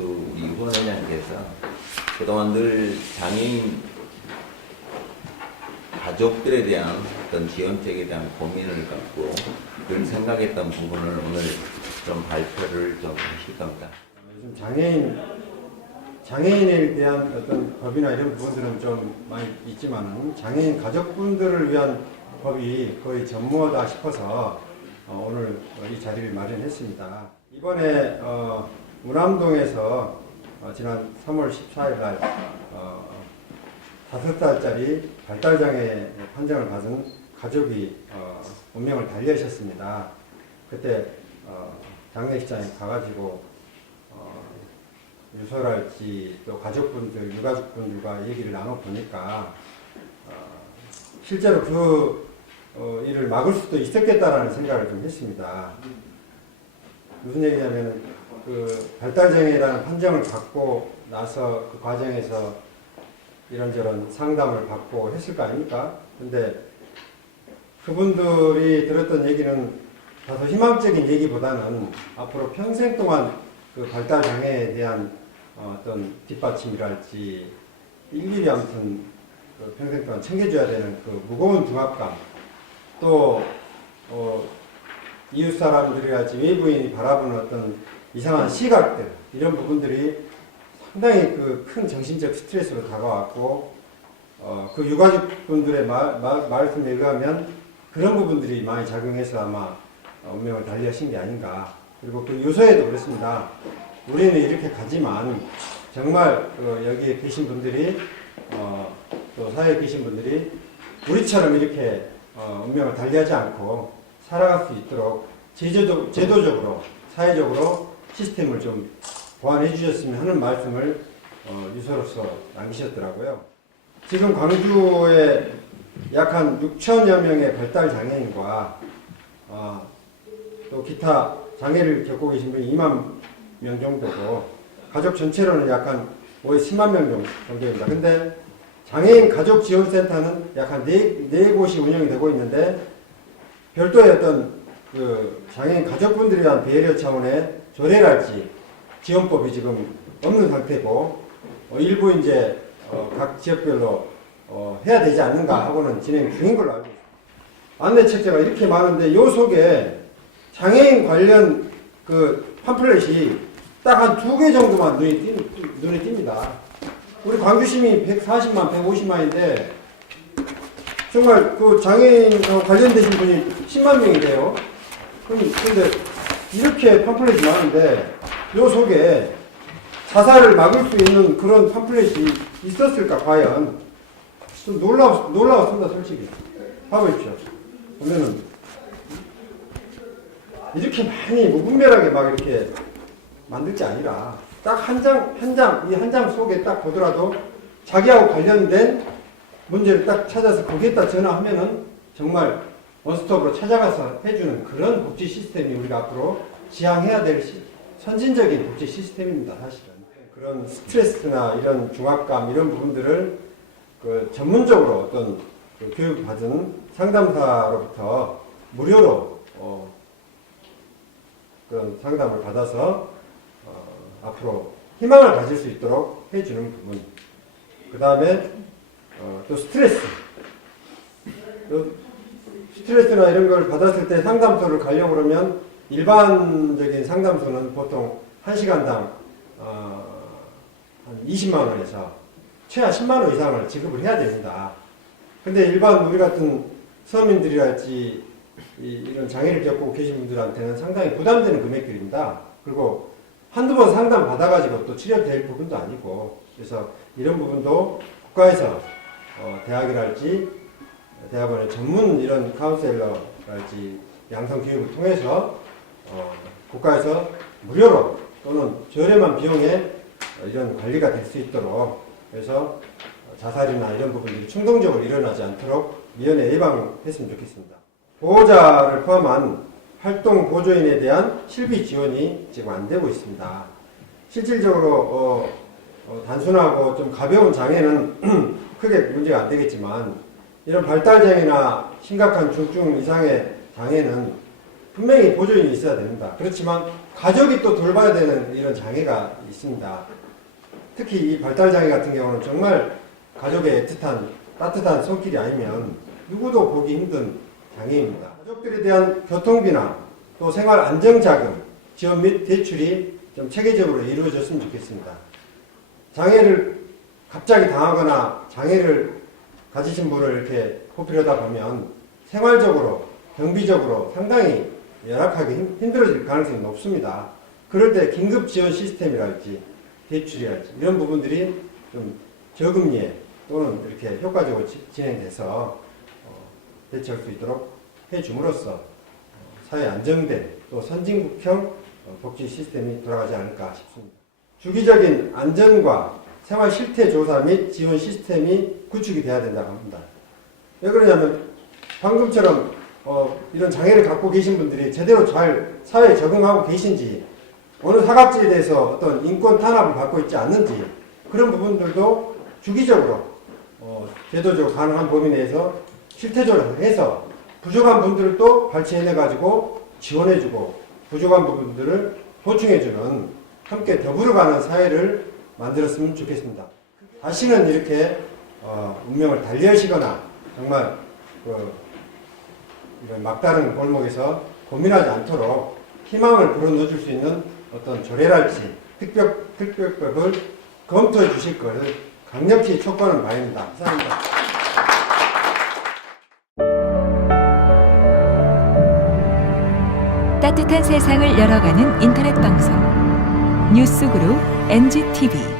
이 후원회장께서 그동안 늘 장애인 가족들에 대한 어떤 지원책에 대한 고민을 갖고 늘 생각했던 부분을 오늘 좀 발표를 좀 하실 겁니다. 요즘 장애인에 대한 어떤 법이나 이런 부분들은 좀 많이 있지만은 장애인 가족분들을 위한 법이 거의 전무하다 싶어서 오늘 이 자리를 마련했습니다. 이번에 문암동에서 지난 3월 14일 날 5달짜리 발달장애 판정을 받은 가족이 운명을 달리하셨습니다. 그때 장례식장에 가가지고 유서랄지 또 가족분들, 유가족분들과 얘기를 나눠보니까 실제로 그 일을 막을 수도 있었겠다라는 생각을 좀 했습니다. 무슨 얘기냐면 그 발달장애라는 판정을 받고 나서 그 과정에서 이런저런 상담을 받고 했을 거 아닙니까? 근데 그분들이 들었던 얘기는 다소 희망적인 얘기보다는 앞으로 평생 동안 그 발달장애에 대한 어떤 뒷받침이랄지 일일이 아무튼 그 평생 동안 챙겨줘야 되는 그 무거운 중압감, 또 이웃 사람들이랄지 외부인이 바라보는 어떤 이상한 시각들, 이런 부분들이 상당히 그 큰 정신적 스트레스로 다가왔고 그 유가족분들의 말씀에 의하면 그런 부분들이 많이 작용해서 아마 운명을 달리하신 게 아닌가. 그리고 그 유서에도 그렇습니다. 우리는 이렇게 가지만 정말 여기에 계신 분들이 또 사회에 계신 분들이 우리처럼 이렇게 운명을 달리하지 않고 살아갈 수 있도록 제도적으로 사회적으로 시스템을 좀 보완해 주셨으면 하는 말씀을 유서로서 남기셨더라고요. 지금 광주에 약 한 6천여 명의 발달장애인과 또 기타 장애를 겪고 계신 분이 2만 명 정도고 가족 전체로는 약간 10만 명 정도입니다. 근데 장애인 가족지원센터는 약 한 4곳이 운영이 되고 있는데 별도의 어떤 그 장애인 가족분들에 대한 배려 차원의 조례랄지 지원법이 지금 없는 상태고 일부 이제 각 지역별로 해야 되지 않는가 하고는 진행 중인 걸로 알고 있습니다. 안내 책자가 이렇게 많은데 요 속에 장애인 관련 그 팜플렛이 딱 한 2개 정도만 눈에 띕니다. 우리 광주시민이 140만, 150만인데 정말 그 장애인 관련되신 분이 10만 명이래요. 근데 이렇게 팜플렛이 많은데 요 속에 자살을 막을 수 있는 그런 팜플렛이 있었을까 과연 좀 놀라웠습니다. 솔직히 봐보십시오. 보면은 이렇게 많이 무분별하게 막 이렇게 만들 게 아니라 딱 한 장, 이 한 장 속에 딱 보더라도 자기하고 관련된 문제를 딱 찾아서 거기에다 전화하면은 정말 원스톱으로 찾아가서 해주는 그런 복지 시스템이 우리가 앞으로 지향해야 될 선진적인 복지 시스템입니다. 사실은. 그런 스트레스나 이런 중압감 이런 부분들을 그 전문적으로 어떤 그 교육받은 상담사로부터 무료로 그런 상담을 받아서 앞으로 희망을 가질 수 있도록 해주는 부분. 그 다음에 또 스트레스나 이런 걸 받았을 때 상담소를 가려고 그러면 일반적인 상담소는 보통 1시간당 한 20만 원에서 최하 10만 원 이상을 지급을 해야 됩니다. 근데 일반 우리 같은 서민들이랄지 이런 장애를 겪고 계신 분들한테는 상당히 부담되는 금액들입니다. 그리고 한두 번 상담 받아가지고 또 치료될 부분도 아니고 그래서 이런 부분도 국가에서 대학이랄지 대학원의 전문 이런 카운셀러랄지 양성 교육을 통해서 국가에서 무료로 또는 저렴한 비용에 이런 관리가 될 수 있도록 그래서 자살이나 이런 부분들이 충동적으로 일어나지 않도록 미연에 예방했으면 좋겠습니다. 보호자를 포함한 활동 보조인에 대한 실비 지원이 지금 안 되고 있습니다. 실질적으로 단순하고 좀 가벼운 장애는 크게 문제가 안 되겠지만 이런 발달장애나 심각한 중증 이상의 장애는 분명히 보조인이 있어야 됩니다. 그렇지만 가족이 또 돌봐야 되는 이런 장애가 있습니다. 특히 이 발달장애 같은 경우는 정말 가족의 따뜻한 손길이 아니면 누구도 보기 힘든 장애입니다. 가족들에 대한 교통비나 또 생활 안정자금 지원 및 대출이 좀 체계적으로 이루어졌으면 좋겠습니다. 장애를 갑자기 당하거나 장애를 가지신 분을 이렇게 호피려다 보면 생활적으로, 경비적으로 상당히 열악하게 힘들어질 가능성이 높습니다. 그럴 때 긴급 지원 시스템이랄지 대출이랄지 이런 부분들이 좀 저금리에 또는 이렇게 효과적으로 진행돼서 대처할 수 있도록 해줌으로써 사회 안정된 또 선진국형 복지 시스템이 돌아가지 않을까 싶습니다. 주기적인 안전과 생활 실태 조사 및 지원 시스템이 구축이 돼야 된다고 합니다. 왜 그러냐면 방금처럼 이런 장애를 갖고 계신 분들이 제대로 잘 사회에 적응하고 계신지, 어느 사각지에 대해서 어떤 인권 탄압을 받고 있지 않는지, 그런 부분들도 주기적으로 제도적으로 가능한 범위 내에서 실태적으로 해서 부족한 분들을 또 발췌해내가지고 지원해주고 부족한 부분들을 보충해주는 함께 더불어가는 사회를 만들었으면 좋겠습니다. 다시는 이렇게 운명을 달리하시거나 정말 이런 막다른 골목에서 고민하지 않도록 희망을 불어넣어줄 수 있는 어떤 조례랄지 특별법을 검토해 주실 것을 강력히 촉구하는 바입니다. 감사합니다. 따뜻한 세상을 열어가는 인터넷 방송 뉴스그룹 NGTV